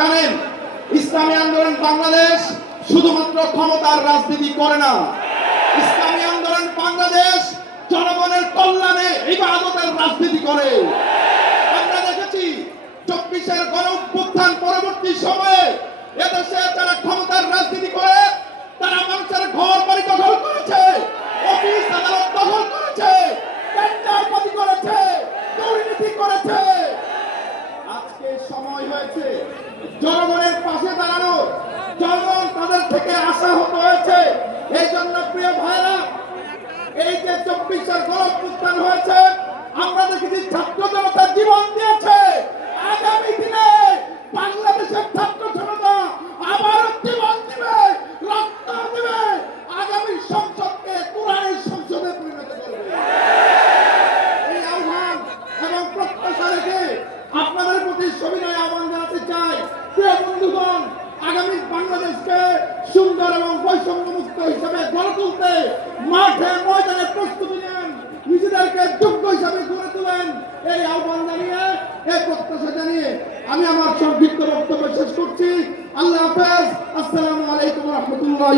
জানেন, ইসলামী আন্দোলন বাংলাদেশ শুধুমাত্র ক্ষমতার রাজনীতি করে না। ইসলামী আন্দোলন বাংলাদেশ জনগণের কল্যাণে ইবাদতের রাজনীতি করে। আমরা দেখেছি, চব্বিশের গণ পরবর্তী সময়ে এদেশে যারা ক্ষমতার আজকে সময় হয়েছে। জনগণের সবিনয় আহ্বান জানাতে চাই। প্রিয় বন্ধুগণ, আগামী বাংলাদেশকে সুন্দর এবং বৈষম্যমুক্ত হিসেবে গড়ে তুলতে মাঠে ময়দানে প্রস্তুতি নেন। নিজেদেরকে যোগ্য হিসাবে গড়ে তোলেন। এই আহ্বান জানিয়ে, এই প্রত্যাশা জানিয়ে আমি আমার সংক্ষিপ্ত বক্তব্য শেষ করছি। আল্লাহ হাফেজ। আসসালামু আলাইকুম রহমতুল্লাহ